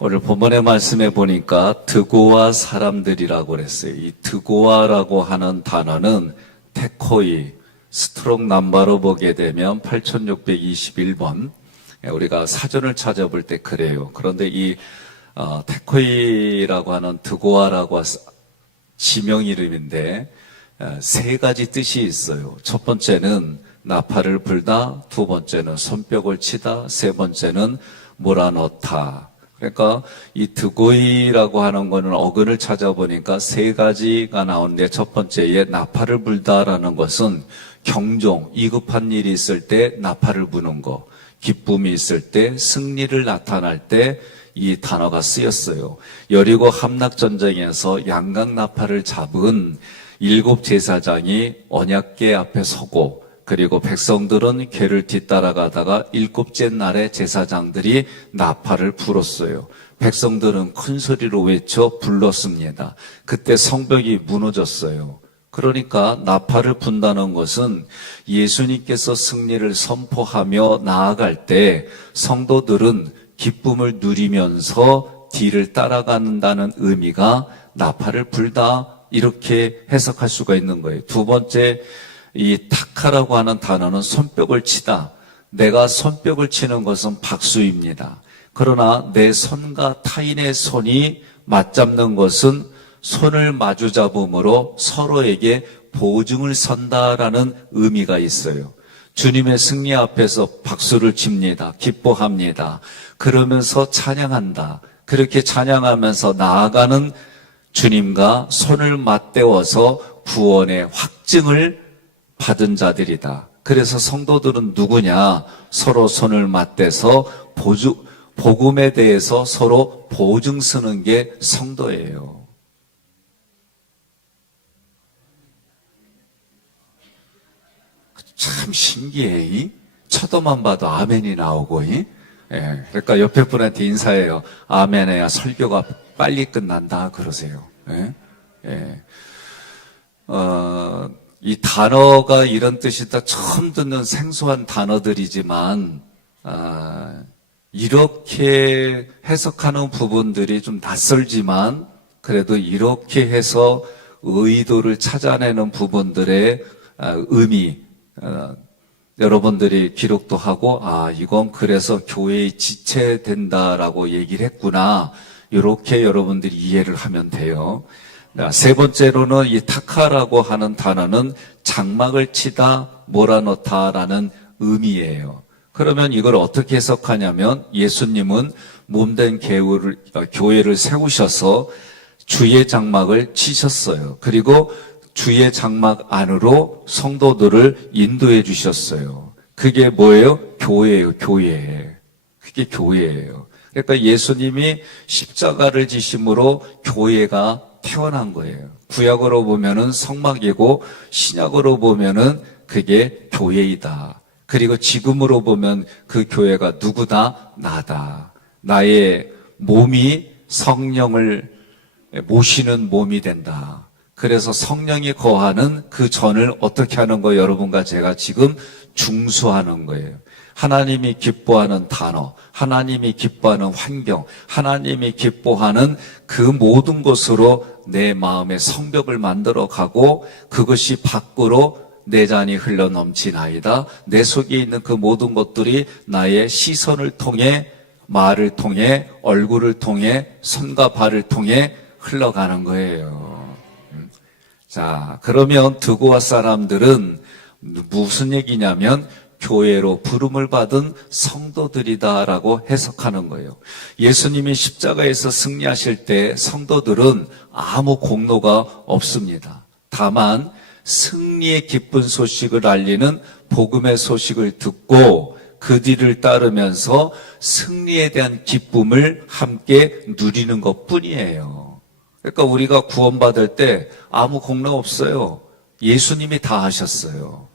오늘 본문의 말씀에 보니까 드고아 사람들이라고 그랬어요. 이 드고아라고 하는 단어는 테코이, 스트록 넘버로 보게 되면 8621번. 우리가 사전을 찾아볼 때 그래요. 그런데 이 테코이라고 하는 드고아라고 지명 이름인데 세 가지 뜻이 있어요. 첫 번째는 나팔을 불다, 두 번째는 손뼉을 치다, 세 번째는 몰아넣다. 그러니까 이 드고이라고 하는 거는 어근을 찾아보니까 세 가지가 나오는데, 첫 번째에 나팔을 불다라는 것은 경종, 위급한 일이 있을 때 나팔을 부는 거, 기쁨이 있을 때, 승리를 나타날 때 이 단어가 쓰였어요. 여리고 함락전쟁에서 양각 나팔을 잡은 7 제사장이 언약궤 앞에 서고, 그리고 백성들은 궤를 뒤따라가다가 7째 날에 제사장들이 나팔을 불었어요. 백성들은 큰 소리로 외쳐 불렀습니다. 그때 성벽이 무너졌어요. 그러니까 나팔을 분다는 것은 예수님께서 승리를 선포하며 나아갈 때 성도들은 기쁨을 누리면서 뒤를 따라간다는 의미가 나팔을 불다, 이렇게 해석할 수가 있는 거예요. 두 번째, 이 타카라고 하는 단어는 손뼉을 치다. 내가 손뼉을 치는 것은 박수입니다. 그러나 내 손과 타인의 손이 맞잡는 것은 손을 마주 잡음으로 서로에게 보증을 선다라는 의미가 있어요. 주님의 승리 앞에서 박수를 칩니다. 기뻐합니다. 그러면서 찬양한다. 그렇게 찬양하면서 나아가는 주님과 손을 맞대어서 구원의 확증을 받은 자들이다. 그래서 성도들은 누구냐? 서로 손을 맞대서 복음에 대해서 서로 보증 쓰는 게 성도예요. 참 신기해. 쳐도만 봐도 아멘이 나오고. 그러니까 옆에 분한테 인사해요. 아멘해야 설교가 빨리 끝난다 그러세요. 이 단어가 이런 뜻이다. 처음 듣는 생소한 단어들이지만 이렇게 해석하는 부분들이 좀 낯설지만 그래도 이렇게 해서 의도를 찾아내는 부분들의 의미, 여러분들이 기록도 하고 이건 그래서 교회의 지체된다라고 얘기를 했구나, 이렇게 여러분들이 이해를 하면 돼요. 세 번째로는 이 타카라고 하는 단어는 장막을 치다, 몰아넣다라는 의미예요. 그러면 이걸 어떻게 해석하냐면, 예수님은 몸된 교회를 세우셔서 주의 장막을 치셨어요. 그리고 주의 장막 안으로 성도들을 인도해 주셨어요. 그게 뭐예요? 교회예요, 교회. 그게 교회예요. 그러니까 예수님이 십자가를 지심으로 교회가 태어난 거예요. 구약으로 보면은 성막이고 신약으로 보면은 그게 교회이다. 그리고 지금으로 보면 그 교회가 누구다? 나다. 나의 몸이 성령을 모시는 몸이 된다. 그래서 성령이 거하는 그 전을 어떻게 하는 거예요? 여러분과 제가 지금 중수하는 거예요. 하나님이 기뻐하는 단어, 하나님이 기뻐하는 환경, 하나님이 기뻐하는 그 모든 것으로 내 마음의 성벽을 만들어 가고, 그것이 밖으로 내 잔이 흘러 넘치나이다. 내 속에 있는 그 모든 것들이 나의 시선을 통해, 말을 통해, 얼굴을 통해, 손과 발을 통해 흘러가는 거예요. 자, 그러면 드고아 사람들은 무슨 얘기냐면 교회로 부름을 받은 성도들이다라고 해석하는 거예요. 예수님이 십자가에서 승리하실 때 성도들은 아무 공로가 없습니다. 다만 승리의 기쁜 소식을 알리는 복음의 소식을 듣고 그 뒤를 따르면서 승리에 대한 기쁨을 함께 누리는 것뿐이에요. 그러니까 우리가 구원받을 때 아무 공로 없어요. 예수님이 다 하셨어요.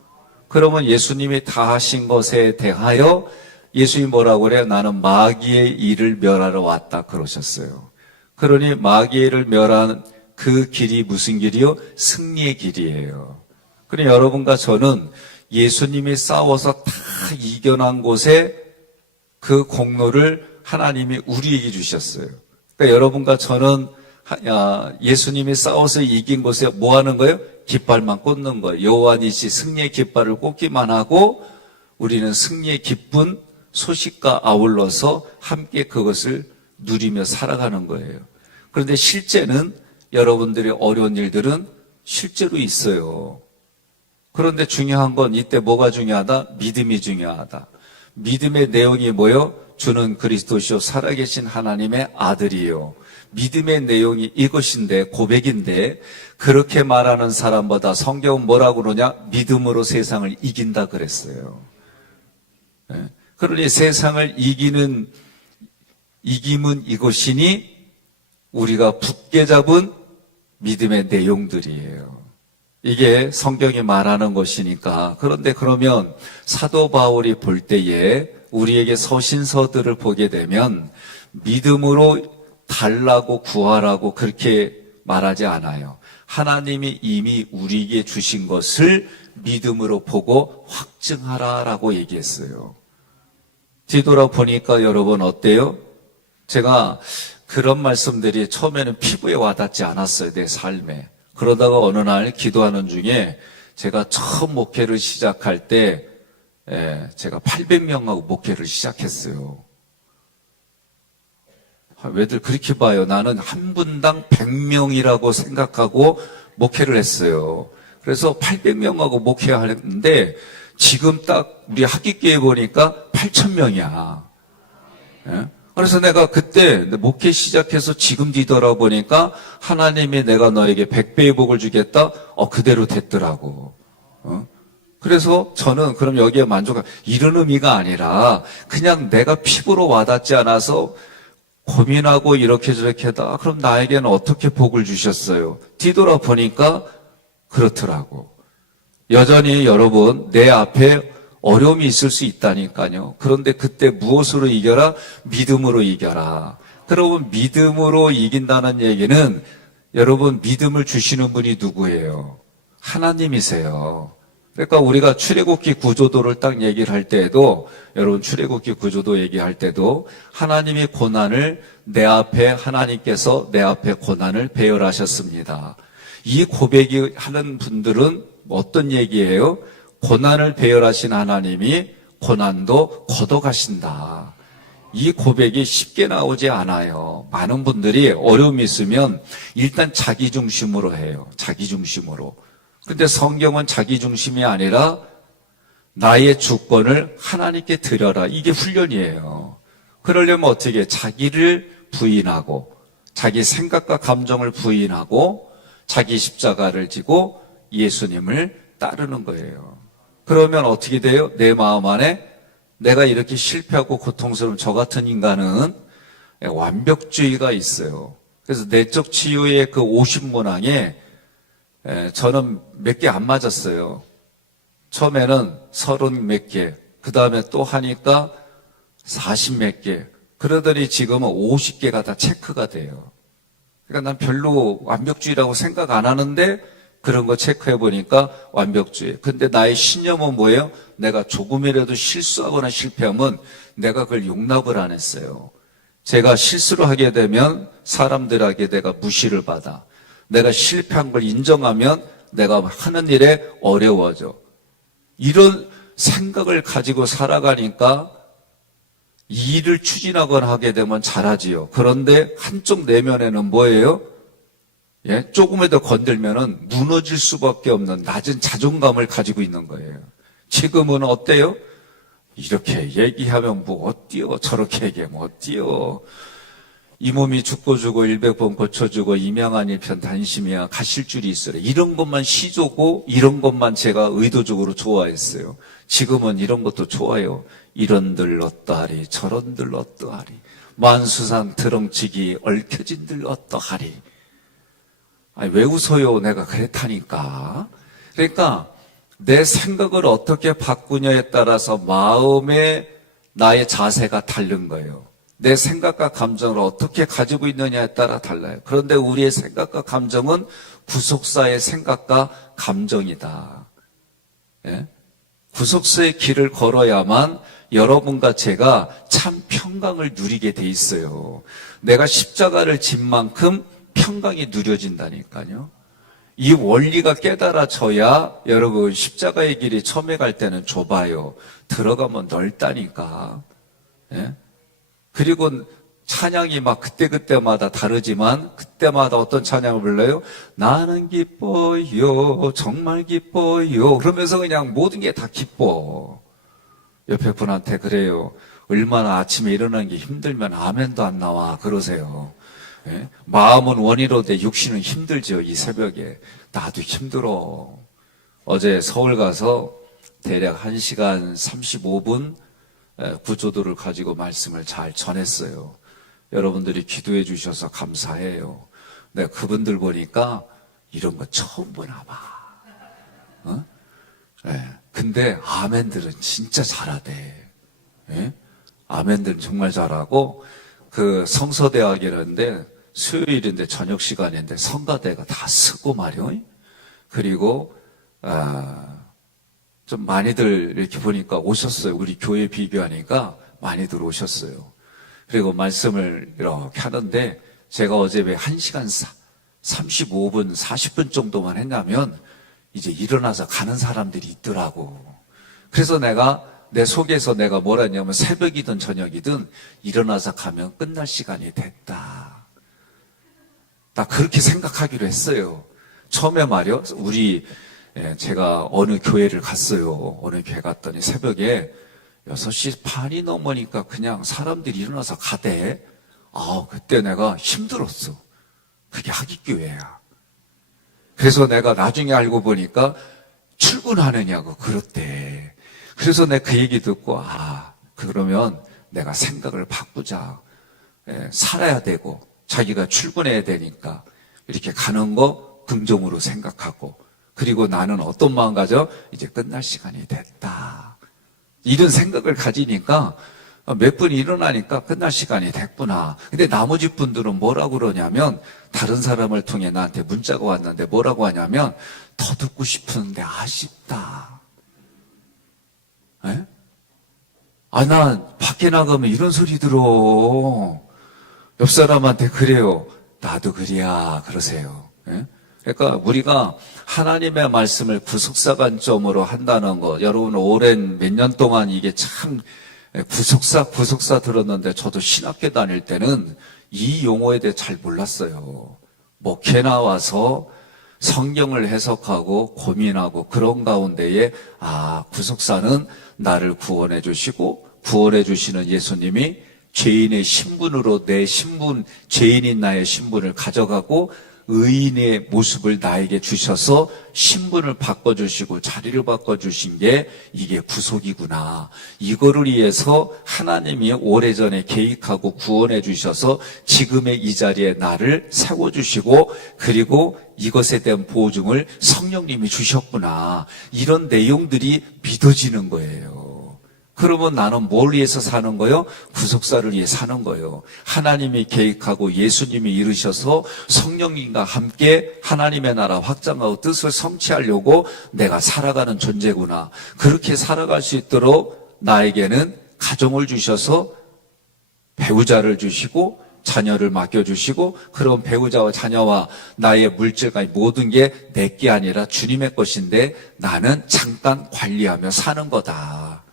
그러면 예수님이 다 하신 것에 대하여 예수님이 뭐라고 그래요? 나는 마귀의 일을 멸하러 왔다 그러셨어요. 그러니 마귀를 멸한 그 길이 무슨 길이요? 승리의 길이에요. 그러니 여러분과 저는 예수님이 싸워서 다 이겨난 곳에 그 공로를 하나님이 우리에게 주셨어요. 그러니까 여러분과 저는 예수님이 싸워서 이긴 곳에 뭐 하는 거예요? 깃발만 꽂는 거예요. 여호와니시 승리의 깃발을 꽂기만 하고 우리는 승리의 기쁜 소식과 아울러서 함께 그것을 누리며 살아가는 거예요. 그런데 실제는 여러분들의 어려운 일들은 실제로 있어요. 그런데 중요한 건 이때 뭐가 중요하다? 믿음이 중요하다. 믿음의 내용이 뭐요? 주는 그리스도시요 살아계신 하나님의 아들이요. 믿음의 내용이 이것인데, 고백인데, 그렇게 말하는 사람보다 성경은 뭐라고 그러냐? 믿음으로 세상을 이긴다 그랬어요. 그러니 세상을 이김은 이것이니 우리가 붙게 잡은 믿음의 내용들이에요. 이게 성경이 말하는 것이니까. 그런데 그러면 사도 바울이 볼 때에 우리에게 서신서들을 보게 되면 믿음으로 달라고 구하라고 그렇게 말하지 않아요. 하나님이 이미 우리에게 주신 것을 믿음으로 보고 확증하라라고 얘기했어요. 뒤돌아보니까 여러분 어때요? 제가 그런 말씀들이 처음에는 피부에 와닿지 않았어요. 내 삶에. 그러다가 어느 날 기도하는 중에 제가 처음 목회를 시작할 때 제가 800명하고 목회를 시작했어요. 왜들 그렇게 봐요? 나는 한 분당 100명이라고 생각하고 목회를 했어요. 그래서 800명하고 목회하는데 지금 딱 우리 학기교회 보니까 8,000명이야. 그래서 내가 그때 목회 시작해서 지금 뒤돌아보니까 하나님이 내가 너에게 100배의 복을 주겠다? 그대로 됐더라고. 그래서 저는 그럼 여기에 이런 의미가 아니라 그냥 내가 피부로 와닿지 않아서 고민하고 이렇게 저렇게 하다. 그럼 나에게는 어떻게 복을 주셨어요? 뒤돌아보니까 그렇더라고. 여전히 여러분 내 앞에 어려움이 있을 수 있다니까요. 그런데 그때 무엇으로 이겨라? 믿음으로 이겨라. 그러면 믿음으로 이긴다는 얘기는 여러분 믿음을 주시는 분이 누구예요? 하나님이세요. 그러니까 우리가 출애굽기 구조도를 딱 얘기를 할 때에도 여러분 출애굽기 구조도 얘기할 때도 하나님의 고난을 하나님께서 내 앞에 고난을 배열하셨습니다. 이 고백이 하는 분들은 어떤 얘기예요? 고난을 배열하신 하나님이 고난도 걷어가신다. 이 고백이 쉽게 나오지 않아요. 많은 분들이 어려움이 있으면 일단 자기 중심으로 해요. 자기 중심으로. 근데 성경은 자기 중심이 아니라 나의 주권을 하나님께 드려라. 이게 훈련이에요. 그러려면 어떻게 자기를 부인하고 자기 생각과 감정을 부인하고 자기 십자가를 지고 예수님을 따르는 거예요. 그러면 어떻게 돼요? 내 마음 안에 내가 이렇게 실패하고 고통스러운 저 같은 인간은 완벽주의가 있어요. 그래서 내적 치유의 그 50문항에 저는 몇 개 안 맞았어요. 처음에는 30 몇 개, 그 다음에 또 하니까 40 몇 개, 그러더니 지금은 50개가 다 체크가 돼요. 그러니까 난 별로 완벽주의라고 생각 안 하는데 그런 거 체크해 보니까 완벽주의. 근데 나의 신념은 뭐예요? 내가 조금이라도 실수하거나 실패하면 내가 그걸 용납을 안 했어요. 제가 실수를 하게 되면 사람들에게 내가 무시를 받아. 내가 실패한 걸 인정하면 내가 하는 일에 어려워져. 이런 생각을 가지고 살아가니까 이 일을 추진하거나 하게 되면 잘하지요. 그런데 한쪽 내면에는 뭐예요? 조금이라도 건들면은 무너질 수밖에 없는 낮은 자존감을 가지고 있는 거예요. 지금은 어때요? 이렇게 얘기하면 뭐 어때요? 저렇게 얘기하면 어때요? 이 몸이 죽고 주고 100번 고쳐주고 이명한 일편 단심이야 가실 줄이 있어요. 이런 것만 시조고 이런 것만 제가 의도적으로 좋아했어요. 지금은 이런 것도 좋아요. 이런들 어떠하리 저런들 어떠하리 만수상 드렁치기 얽혀진들 어떠하리. 아니, 왜 웃어요? 내가 그랬다니까. 그러니까 내 생각을 어떻게 바꾸냐에 따라서 마음의 나의 자세가 다른 거예요. 내 생각과 감정을 어떻게 가지고 있느냐에 따라 달라요. 그런데 우리의 생각과 감정은 구속사의 생각과 감정이다. 구속사의 길을 걸어야만 여러분과 제가 참 평강을 누리게 돼 있어요. 내가 십자가를 진 만큼 평강이 누려진다니까요. 이 원리가 깨달아져야 여러분 십자가의 길이 처음에 갈 때는 좁아요. 들어가면 넓다니까. 예? 그리고 찬양이 막 그때그때마다 다르지만 그때마다 어떤 찬양을 불러요? 나는 기뻐요. 정말 기뻐요. 그러면서 그냥 모든 게 다 기뻐. 옆에 분한테 그래요. 얼마나 아침에 일어나는 게 힘들면 아멘도 안 나와. 그러세요. 예? 마음은 원이로되 육신은 힘들죠. 이 새벽에. 나도 힘들어. 어제 서울 가서 대략 1시간 35분 구조도를 가지고 말씀을 잘 전했어요. 여러분들이 기도해 주셔서 감사해요. 내가 그분들 보니까 이런 거 처음 보나 봐. 어? 네. 근데 아멘들은 진짜 잘하대. 네? 아멘들은 정말 잘하고 그 성서대학이라는데 수요일인데 저녁 시간인데 성가대가 다 쓰고 말이요. 그리고 좀 많이들 이렇게 보니까 오셨어요. 우리 교회 비교하니까 많이들 오셨어요. 그리고 말씀을 이렇게 하는데 제가 어제 왜 1시간 35분, 40분 정도만 했냐면 이제 일어나서 가는 사람들이 있더라고. 그래서 내 속에서 내가 뭐라 했냐면 새벽이든 저녁이든 일어나서 가면 끝날 시간이 됐다. 나 그렇게 생각하기로 했어요. 처음에 말이요. 제가 어느 교회를 갔어요. 어느 교회 갔더니 새벽에 6시 반이 넘으니까 그냥 사람들이 일어나서 가대. 그때 내가 힘들었어. 그게 학위교회야. 그래서 내가 나중에 알고 보니까 출근하느냐고 그렇대. 그래서 내가 그 얘기 듣고 그러면 내가 생각을 바꾸자. 살아야 되고 자기가 출근해야 되니까 이렇게 가는 거 긍정으로 생각하고 그리고 나는 어떤 마음 가져? 이제 끝날 시간이 됐다. 이런 생각을 가지니까 몇 분이 일어나니까 끝날 시간이 됐구나. 근데 나머지 분들은 뭐라고 그러냐면 다른 사람을 통해 나한테 문자가 왔는데 뭐라고 하냐면 더 듣고 싶은데 아쉽다. 에? 나 밖에 나가면 이런 소리 들어. 옆 사람한테 그래요. 나도 그래야 그러세요. 에? 그러니까 우리가 하나님의 말씀을 구속사 관점으로 한다는 거, 여러분 오랜 몇 년 동안 이게 참 구속사 들었는데 저도 신학교 다닐 때는 이 용어에 대해 잘 몰랐어요. 목회 나와서 성경을 해석하고 고민하고 그런 가운데에 구속사는 나를 구원해 주시고 구원해 주시는 예수님이 죄인의 신분으로 내 신분, 죄인인 나의 신분을 가져가고 의인의 모습을 나에게 주셔서 신분을 바꿔주시고 자리를 바꿔주신 게 이게 구속이구나. 이거를 위해서 하나님이 오래전에 계획하고 구원해 주셔서 지금의 이 자리에 나를 세워주시고 그리고 이것에 대한 보증을 성령님이 주셨구나. 이런 내용들이 믿어지는 거예요. 그러면 나는 뭘 위해서 사는 거요? 구속사를 위해 사는 거예요. 하나님이 계획하고 예수님이 이루셔서 성령님과 함께 하나님의 나라 확장하고 뜻을 성취하려고 내가 살아가는 존재구나. 그렇게 살아갈 수 있도록 나에게는 가정을 주셔서 배우자를 주시고 자녀를 맡겨주시고 그런 배우자와 자녀와 나의 물질과 모든 게 내게 아니라 주님의 것인데 나는 잠깐 관리하며 사는 거다.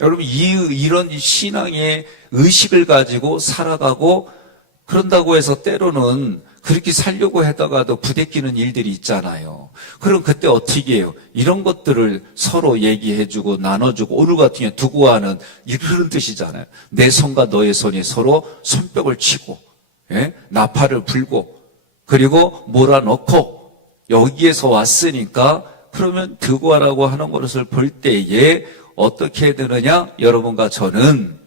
여러분 이런 신앙의 의식을 가지고 살아가고 그런다고 해서 때로는 그렇게 살려고 하다가도 부대끼는 일들이 있잖아요. 그럼 그때 어떻게 해요? 이런 것들을 서로 얘기해주고 나눠주고 오늘 같은 경우 두고 하는 이런 뜻이잖아요. 내 손과 너의 손이 서로 손뼉을 치고 나팔을 불고 그리고 몰아넣고 여기에서 왔으니까 그러면 두고 하라고 하는 것을 볼 때에 어떻게 되느냐? 여러분과 저는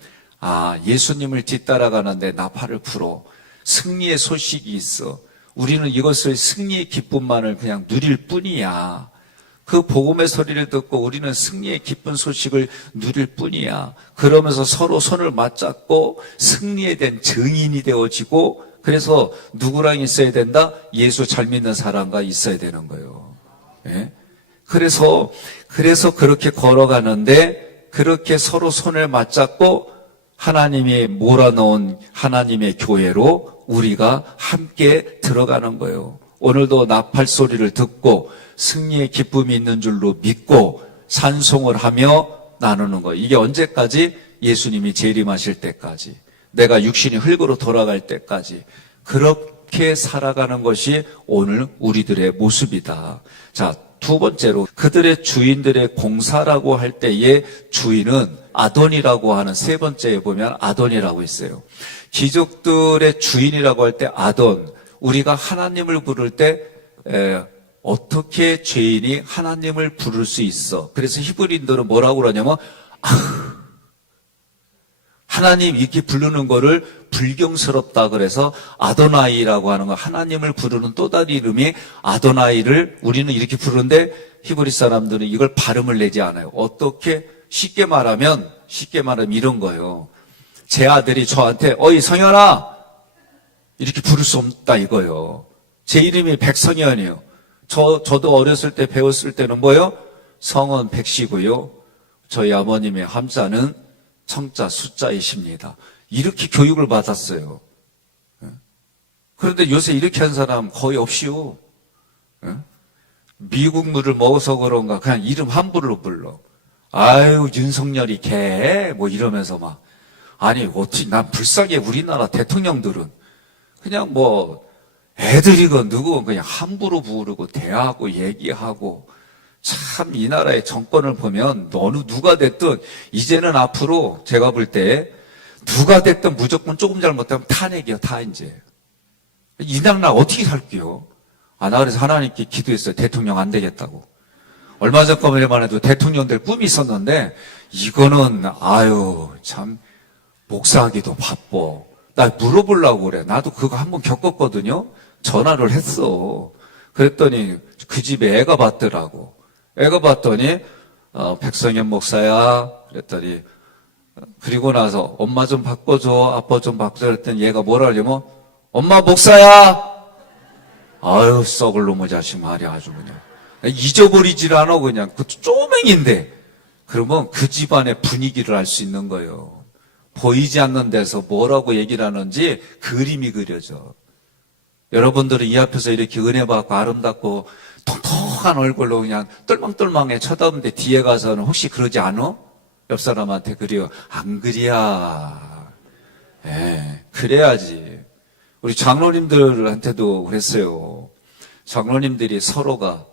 예수님을 뒤따라가는데 나팔을 불어. 승리의 소식이 있어. 우리는 이것을 승리의 기쁨만을 그냥 누릴 뿐이야. 그 복음의 소리를 듣고 우리는 승리의 기쁜 소식을 누릴 뿐이야. 그러면서 서로 손을 맞잡고 승리에 대한 증인이 되어지고 그래서 누구랑 있어야 된다? 예수 잘 믿는 사람과 있어야 되는 거예요. 예? 그래서 그렇게 걸어가는데 그렇게 서로 손을 맞잡고 하나님이 몰아넣은 하나님의 교회로 우리가 함께 들어가는 거예요. 오늘도 나팔 소리를 듣고 승리의 기쁨이 있는 줄로 믿고 찬송을 하며 나누는 거예요. 이게 언제까지? 예수님이 재림하실 때까지, 내가 육신이 흙으로 돌아갈 때까지 그렇게 살아가는 것이 오늘 우리들의 모습이다. 자, 두 번째로 그들의 주인들의 공사라고 할 때의 주인은 아돈이라고 하는 세 번째에 보면 아돈이라고 있어요. 귀족들의 주인이라고 할 때 아돈, 우리가 하나님을 부를 때 어떻게 죄인이 하나님을 부를 수 있어? 그래서 히브리인들은 뭐라고 그러냐면 하나님 이렇게 부르는 거를 불경스럽다 그래서 아도나이라고 하는 거, 하나님을 부르는 또 다른 이름이 아도나이를 우리는 이렇게 부르는데 히브리 사람들은 이걸 발음을 내지 않아요. 어떻게? 쉽게 말하면 이런 거예요. 제 아들이 저한테 어이 성현아 이렇게 부를 수 없다 이거예요. 제 이름이 백성현이에요. 저도 어렸을 때 배웠을 때는 뭐예요? 성은 백씨고요. 저희 아버님의 함자는 청자 숫자이십니다. 이렇게 교육을 받았어요. 그런데 요새 이렇게 한 사람 거의 없이요. 미국 물을 먹어서 그런가 그냥 이름 함부로 불러. 아유 윤석열이 개 뭐 이러면서 막. 아니 어떻게 난 불쌍해. 우리나라 대통령들은 그냥 뭐 애들이건 누구건 그냥 함부로 부르고 대하고 얘기하고. 참 이 나라의 정권을 보면 어느 누가 됐든 이제는 앞으로 제가 볼 때 누가 됐든 무조건 조금 잘못하면 탄핵이야. 다 이제 이 나라 어떻게 살게요? 나 그래서 하나님께 기도했어요. 대통령 안 되겠다고. 얼마 전까지만 해도 대통령들 꿈이 있었는데 이거는 아유 참 목사하기도 바빠. 나 물어보려고 그래. 나도 그거 한번 겪었거든요. 전화를 했어. 그랬더니 그 집에 애가 봤더라고. 애가 봤더니 백성현 목사야 그랬더니 그리고 나서 엄마 좀 바꿔줘 아빠 좀 바꿔줘 그랬더니 얘가 뭐라 하려면 엄마 목사야. 아유 썩을 놈의 자식 말이야 아주 그냥 잊어버리질 않아. 그냥 그 쪼맹인데 그러면 그 집안의 분위기를 알 수 있는 거예요. 보이지 않는 데서 뭐라고 얘기를 하는지 그림이 그려져. 여러분들은 이 앞에서 이렇게 은혜 받고 아름답고 통통한 얼굴로 그냥 똘망똘망해 쳐다보는데 뒤에 가서는 혹시 그러지 않아? 옆 사람한테 그래요. 안 그래야. 그래야지. 우리 장로님들한테도 그랬어요. 장로님들이 서로가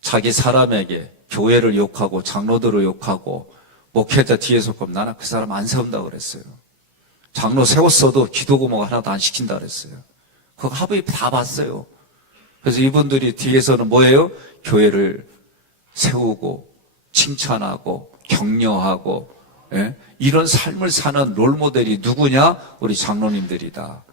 자기 사람에게 교회를 욕하고 장로들을 욕하고 목회자 뒤에서 그럼 나는 그 사람 안 세운다고 그랬어요. 장로 세웠어도 기도 고목 하나도 안 시킨다 그랬어요. 그거 합의 다 봤어요. 그래서 이분들이 뒤에서는 뭐예요? 교회를 세우고 칭찬하고 격려하고 이런 삶을 사는 롤모델이 누구냐? 우리 장로님들이다.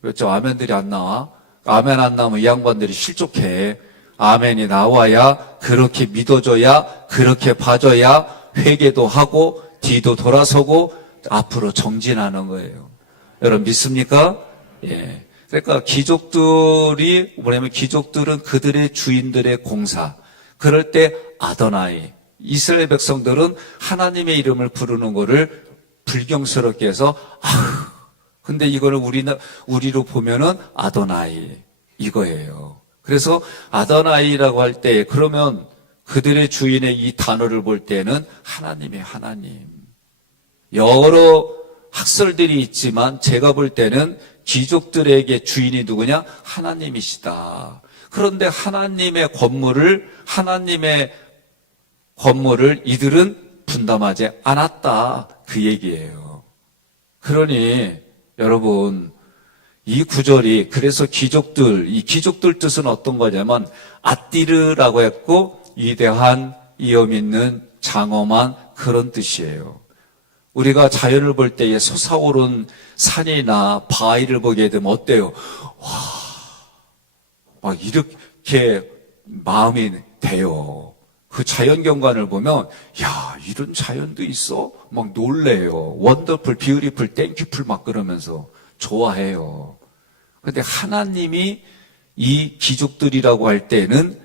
그렇죠? 아멘들이 안 나와? 아멘 안 나오면 이 양반들이 실족해. 아멘이 나와야 그렇게 믿어줘야 그렇게 봐줘야 회개도 하고 뒤도 돌아서고 앞으로 정진하는 거예요. 여러분 믿습니까? 예. 그러니까 귀족들이 뭐냐면 귀족들은 그들의 주인들의 공사. 그럴 때 아도나이. 이스라엘 백성들은 하나님의 이름을 부르는 거를 불경스럽게 해서 근데 이거를 우리로 보면은 아도나이 이거예요. 그래서 아도나이라고 할 때 그러면 그들의 주인의 이 단어를 볼 때는 하나님의 하나님. 여러 학설들이 있지만 제가 볼 때는 귀족들에게 주인이 누구냐? 하나님이시다. 그런데 하나님의 건물을 이들은 분담하지 않았다. 그 얘기예요. 그러니 여러분 이 구절이 그래서 이 귀족들 뜻은 어떤 거냐면 아띠르라고 했고 위대한 위엄 있는 장엄한 그런 뜻이에요. 우리가 자연을 볼 때에 솟아오른 산이나 바위를 보게 되면 어때요? 막 이렇게 마음이 돼요. 그 자연 경관을 보면 야 이런 자연도 있어? 막 놀래요. 원더풀, 비유티풀, 땡큐풀 막 그러면서 좋아해요. 그런데 하나님이 이 귀족들이라고 할 때는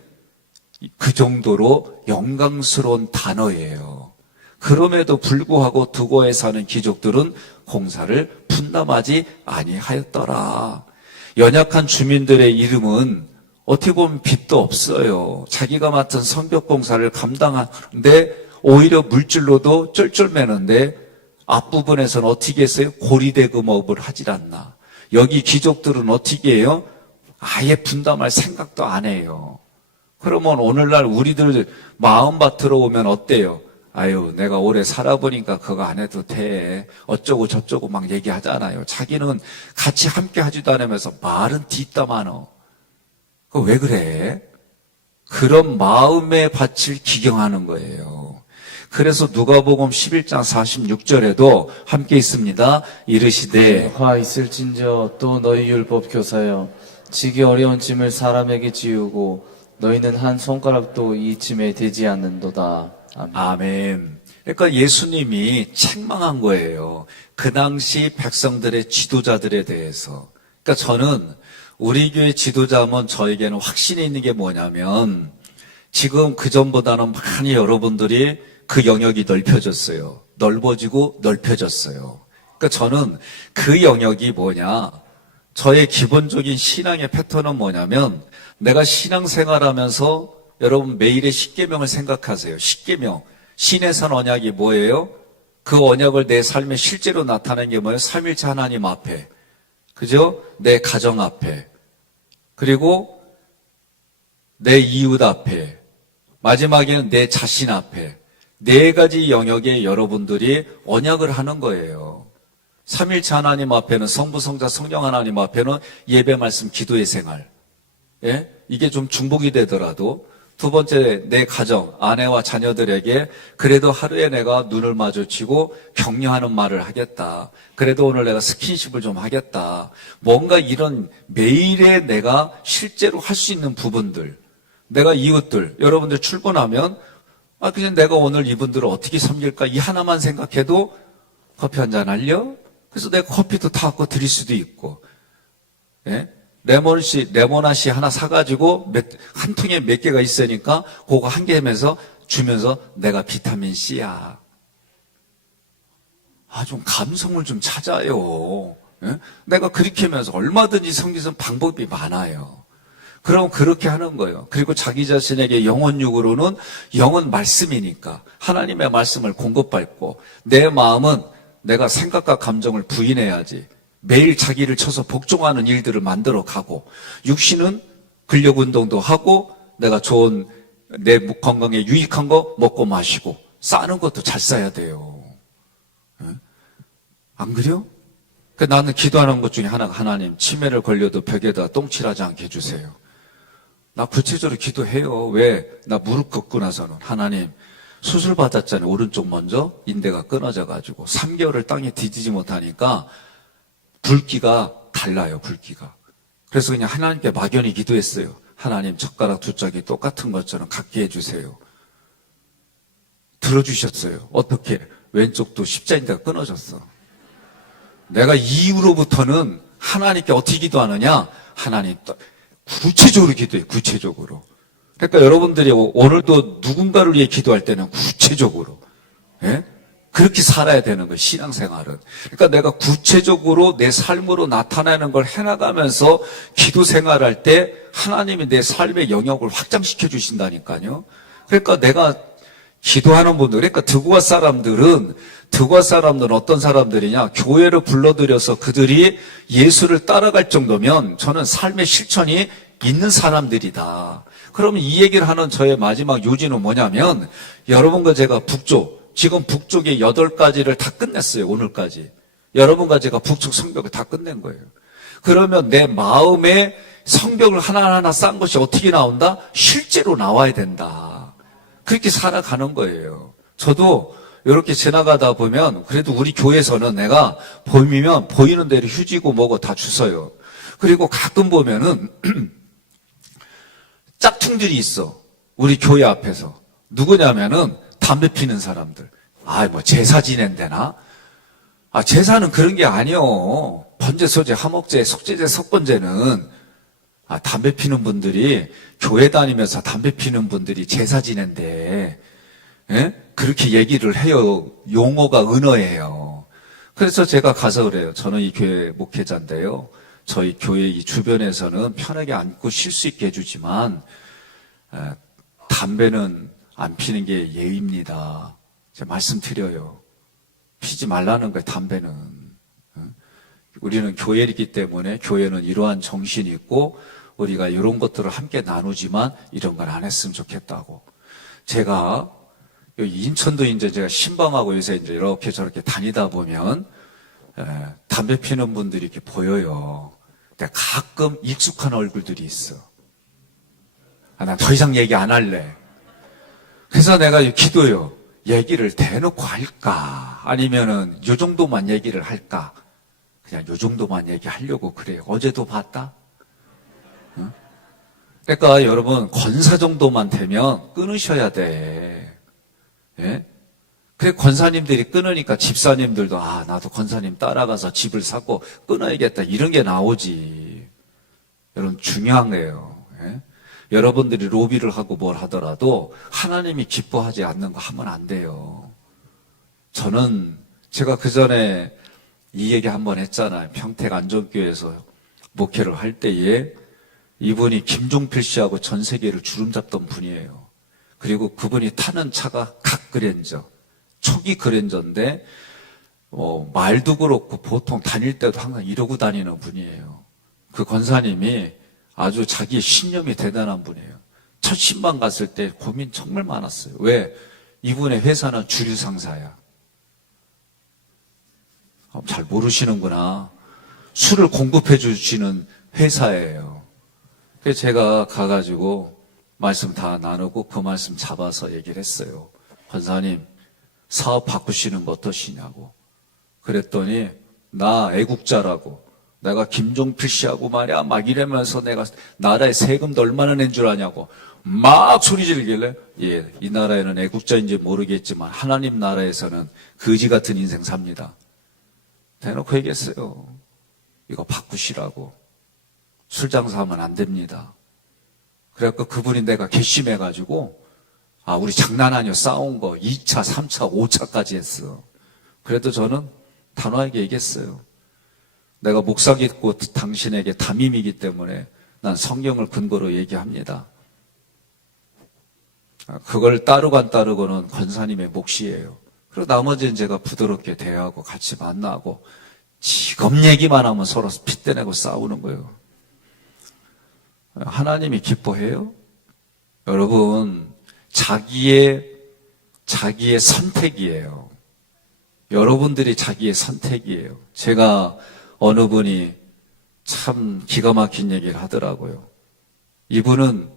그 정도로 영광스러운 단어예요. 그럼에도 불구하고 두고에 사는 귀족들은 공사를 분담하지 아니하였더라. 연약한 주민들의 이름은 어떻게 보면 빚도 없어요. 자기가 맡은 성벽 공사를 감당하는데 오히려 물질로도 쩔쩔매는데 앞부분에서는 어떻게 했어요? 고리대금업을 하질 않나. 여기 귀족들은 어떻게 해요? 아예 분담할 생각도 안 해요. 그러면 오늘날 우리들 마음밭으로 오면 어때요? 아유, 내가 오래 살아보니까 그거 안 해도 돼. 어쩌고 저쩌고 막 얘기하잖아요. 자기는 같이 함께 하지도 않으면서 말은 뒷담화너. 그거 왜 그래? 그런 마음의 밭을 기경하는 거예요. 그래서 누가복음 11장 46절에도 함께 있습니다. 이르시되 화 있을진저 또 너희 율법 교사여 지기 어려운 짐을 사람에게 지우고 너희는 한 손가락도 이 짐에 대지 않는도다. 아멘. 아멘. 그러니까 예수님이 책망한 거예요. 그 당시 백성들의 지도자들에 대해서. 그러니까 저는 우리 교회 지도자면 저에게는 확신이 있는 게 뭐냐면 지금 그전보다는 많이 여러분들이 그 영역이 넓혀졌어요. 넓어지고 넓혀졌어요. 그러니까 저는 그 영역이 뭐냐? 저의 기본적인 신앙의 패턴은 뭐냐면 내가 신앙생활하면서 여러분 매일의 십계명을 생각하세요. 십계명. 신의 산 언약이 뭐예요? 그 언약을 내 삶에 실제로 나타내는 게 뭐예요? 삼일체 하나님 앞에. 그죠? 내 가정 앞에. 그리고 내 이웃 앞에. 마지막에는 내 자신 앞에. 네 가지 영역에 여러분들이 언약을 하는 거예요. 삼일체 하나님 앞에는 성부, 성자, 성령 하나님 앞에는 예배, 말씀, 기도의 생활. 예? 이게 좀 중복이 되더라도 두 번째, 내 가정, 아내와 자녀들에게 그래도 하루에 내가 눈을 마주치고 격려하는 말을 하겠다. 그래도 오늘 내가 스킨십을 좀 하겠다. 뭔가 이런 매일에 내가 실제로 할 수 있는 부분들. 내가 이웃들, 여러분들 출근하면 그냥 내가 오늘 이분들을 어떻게 섬길까 이 하나만 생각해도 커피 한잔 할려? 그래서 내가 커피도 타갖고 드릴 수도 있고. 예? 레모나시 하나 사가지고 한 통에 몇 개가 있으니까 그거 한 개 하면서 주면서 내가 비타민 C야. 좀 감성을 좀 찾아요. 예? 내가 그렇게 하면서 얼마든지 섬기는 방법이 많아요. 그럼 그렇게 하는 거예요. 그리고 자기 자신에게 영혼육으로는 영은 말씀이니까 하나님의 말씀을 공급받고 내 마음은 내가 생각과 감정을 부인해야지. 매일 자기를 쳐서 복종하는 일들을 만들어 가고 육신은 근력 운동도 하고 내가 좋은 내 건강에 유익한 거 먹고 마시고 싸는 것도 잘 싸야 돼요. 안 그래요? 나는 기도하는 것 중에 하나가 하나님 치매를 걸려도 벽에다 똥칠하지 않게 해주세요. 나 구체적으로 기도해요. 왜? 나 무릎 꿇고 나서는 하나님 수술 받았잖아요. 오른쪽 먼저 인대가 끊어져가지고 3개월을 땅에 디디지 못하니까 굵기가 달라요. 굵기가. 그래서 그냥 하나님께 막연히 기도했어요. 하나님 젓가락 두 짝이 똑같은 것처럼 같게 해주세요. 들어주셨어요. 어떻게? 왼쪽도 십자인대가 끊어졌어. 내가 이후로부터는 하나님께 어떻게 기도하느냐? 하나님 구체적으로 기도해. 구체적으로. 그러니까 여러분들이 오늘도 누군가를 위해 기도할 때는 구체적으로. 예? 그렇게 살아야 되는 거예요. 신앙생활은. 그러니까 내가 구체적으로 내 삶으로 나타나는 걸 해나가면서 기도 생활할 때 하나님이 내 삶의 영역을 확장시켜 주신다니까요. 그러니까 내가 기도하는 분들, 그러니까 드고아 사람들은 어떤 사람들이냐? 교회를 불러들여서 그들이 예수를 따라갈 정도면 저는 삶의 실천이 있는 사람들이다. 그러면 이 얘기를 하는 저의 마지막 요지는 뭐냐면 여러분과 제가 지금 북쪽의 8가지를 다 끝냈어요. 오늘까지. 여러분과 제가 북쪽 성벽을 다 끝낸 거예요. 그러면 내 마음에 성벽을 하나하나 쌓은 것이 어떻게 나온다? 실제로 나와야 된다. 그렇게 살아가는 거예요. 저도 이렇게 지나가다 보면 그래도 우리 교회에서는 내가 보이면 보이는 대로 휴지고 뭐고 다 주워요. 그리고 가끔 보면은 짝퉁들이 있어. 우리 교회 앞에서. 누구냐면은 담배 피는 사람들. 뭐 제사 지낸대나? 제사는 그런 게 아니요. 번제, 소제, 화목제, 속제제, 석번제는 담배 피는 분들이 교회 다니면서 담배 피는 분들이 제사 지낸대. 예? 그렇게 얘기를 해요. 용어가 은어예요. 그래서 제가 가서 그래요. 저는 이 교회 목회자인데요. 저희 교회 이 주변에서는 편하게 앉고 쉴 수 있게 해주지만 담배는 안 피는 게 예의입니다. 제가 말씀드려요. 피지 말라는 거예요, 담배는. 우리는 교회이기 때문에 교회는 이러한 정신이 있고 우리가 이런 것들을 함께 나누지만 이런 건 안 했으면 좋겠다고. 제가 여기 인천도 이제 제가 신방하고 요새 이제 이렇게 저렇게 다니다 보면 담배 피는 분들이 이렇게 보여요. 근데 가끔 익숙한 얼굴들이 있어. 난 더 이상 얘기 안 할래. 그래서 내가 기도요. 얘기를 대놓고 할까? 아니면은 요 정도만 얘기를 할까? 그냥 요 정도만 얘기하려고 그래요. 어제도 봤다? 응? 그러니까 여러분 권사 정도만 되면 끊으셔야 돼. 예? 그래 권사님들이 끊으니까 집사님들도 나도 권사님 따라가서 집을 사고 끊어야겠다 이런 게 나오지. 여러분 중요한 거예요. 예? 여러분들이 로비를 하고 뭘 하더라도 하나님이 기뻐하지 않는 거 하면 안 돼요. 저는 제가 그 전에 이 얘기 한번 했잖아요. 평택 안전교회에서 목회를 할 때에 이분이 김종필 씨하고 전 세계를 주름잡던 분이에요. 그리고 그분이 타는 차가 각 그랜저, 초기 그랜저인데 말도 그렇고 보통 다닐 때도 항상 이러고 다니는 분이에요. 그 권사님이 아주 자기의 신념이 대단한 분이에요. 첫 신방 갔을 때 고민 정말 많았어요. 왜? 이분의 회사는 주류 상사야. 잘 모르시는구나. 술을 공급해 주시는 회사예요. 그래서 제가 가가지고 말씀 다 나누고 그 말씀 잡아서 얘기를 했어요. 권사님, 사업 바꾸시는 거 어떠시냐고. 그랬더니 나 애국자라고. 내가 김종필 씨하고 말이야 막 이러면서 내가 나라에 세금도 얼마나 낸 줄 아냐고 막 소리 지르길래 이 나라에는 애국자인지 모르겠지만 하나님 나라에서는 거지 같은 인생 삽니다. 대놓고 얘기했어요. 이거 바꾸시라고. 술 장사하면 안 됩니다. 그래갖고 그분이 내가 괘씸해가지고 우리 장난 아니야 싸운 거 2차, 3차, 5차까지 했어. 그래도 저는 단호하게 얘기했어요. 내가 목사겠고 당신에게 담임이기 때문에 난 성경을 근거로 얘기합니다. 그걸 따르고 안 따르고는 권사님의 몫이에요. 그리고 나머지는 제가 부드럽게 대하고 같이 만나고 직업 얘기만 하면 서로 핏대내고 싸우는 거예요. 하나님이 기뻐해요? 여러분, 자기의 선택이에요. 여러분들이 자기의 선택이에요. 제가 어느 분이 참 기가 막힌 얘기를 하더라고요. 이분은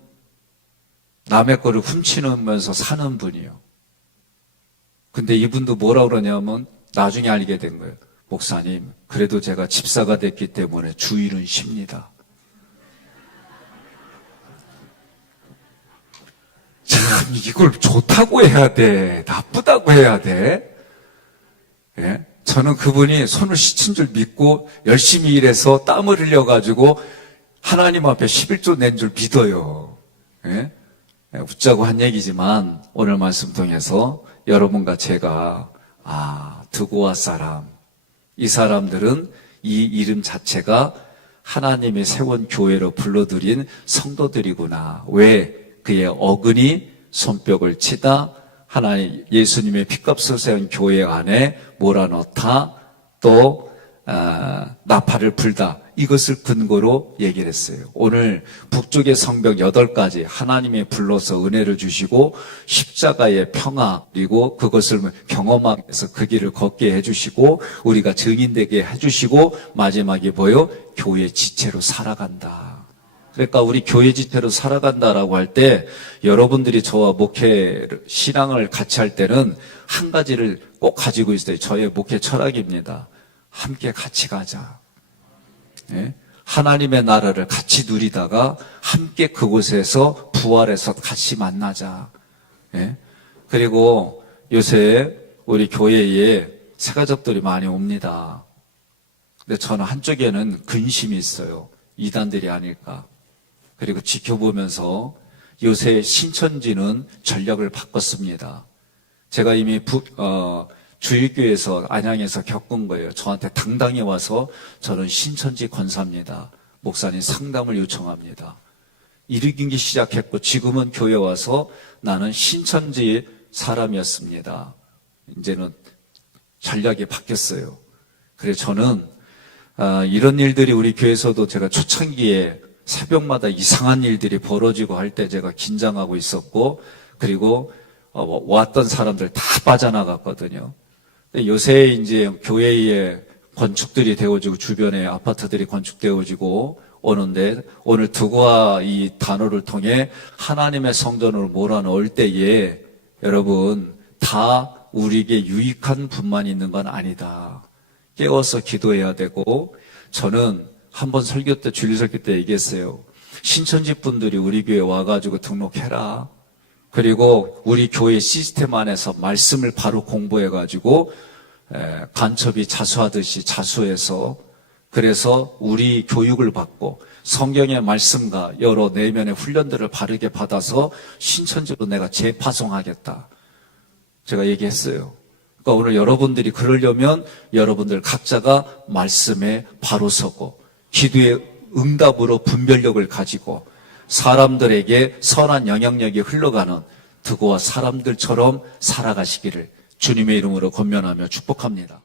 남의 거를 훔치면서 사는 분이요. 근데 이분도 뭐라 그러냐면 나중에 알게 된 거예요. 목사님, 그래도 제가 집사가 됐기 때문에 주일은 쉽니다. 참 이걸 좋다고 해야 돼? 나쁘다고 해야 돼? 예? 저는 그분이 손을 씻은 줄 믿고 열심히 일해서 땀을 흘려가지고 하나님 앞에 11조 낸 줄 믿어요. 예? 웃자고 한 얘기지만 오늘 말씀 통해서 여러분과 제가 드고아 사람, 이 사람들은 이 이름 자체가 하나님의 세원 교회로 불러들인 성도들이구나. 왜? 그의 어근이 손뼉을 치다 하나님 예수님의 피값을 세운 교회 안에 몰아넣다 또 나팔을 불다 이것을 근거로 얘기를 했어요. 오늘 북쪽의 성벽 8가지 하나님이 불러서 은혜를 주시고 십자가의 평화 그리고 그것을 경험하게 해서 그 길을 걷게 해주시고 우리가 증인되게 해주시고 마지막에 보여 교회 지체로 살아간다. 그러니까 우리 교회 지체로 살아간다라고 할 때 여러분들이 저와 목회 신앙을 같이 할 때는 한 가지를 꼭 가지고 있어요. 저의 목회 철학입니다. 함께 같이 가자. 예? 하나님의 나라를 같이 누리다가 함께 그곳에서 부활해서 같이 만나자. 예? 그리고 요새 우리 교회에 새가족들이 많이 옵니다. 근데 저는 한쪽에는 근심이 있어요. 이단들이 아닐까. 그리고 지켜보면서 요새 신천지는 전략을 바꿨습니다. 제가 이미 주일교회에서 안양에서 겪은 거예요. 저한테 당당히 와서 저는 신천지 권사입니다. 목사님 상담을 요청합니다. 일으키기 시작했고 지금은 교회 와서 나는 신천지 사람이었습니다. 이제는 전략이 바뀌었어요. 그래서 저는 이런 일들이 우리 교회에서도 제가 초창기에 새벽마다 이상한 일들이 벌어지고 할 때 제가 긴장하고 있었고 그리고 왔던 사람들 다 빠져나갔거든요. 요새 이제 교회에 건축들이 되어지고 주변에 아파트들이 건축되어지고 오는데 오늘 두고와 이 단어를 통해 하나님의 성전으로 몰아넣을 때에 여러분 다 우리에게 유익한 분만 있는 건 아니다. 깨워서 기도해야 되고 저는 한번 설교 때 주일 설교 때 얘기했어요. 신천지 분들이 우리 교회 와가지고 등록해라. 그리고 우리 교회 시스템 안에서 말씀을 바로 공부해가지고 간첩이 자수하듯이 자수해서 그래서 우리 교육을 받고 성경의 말씀과 여러 내면의 훈련들을 바르게 받아서 신천지로 내가 재파송하겠다. 제가 얘기했어요. 그러니까 오늘 여러분들이 그러려면 여러분들 각자가 말씀에 바로 서고 기도의 응답으로 분별력을 가지고 사람들에게 선한 영향력이 흘러가는 드고와 사람들처럼 살아가시기를 주님의 이름으로 권면하며 축복합니다.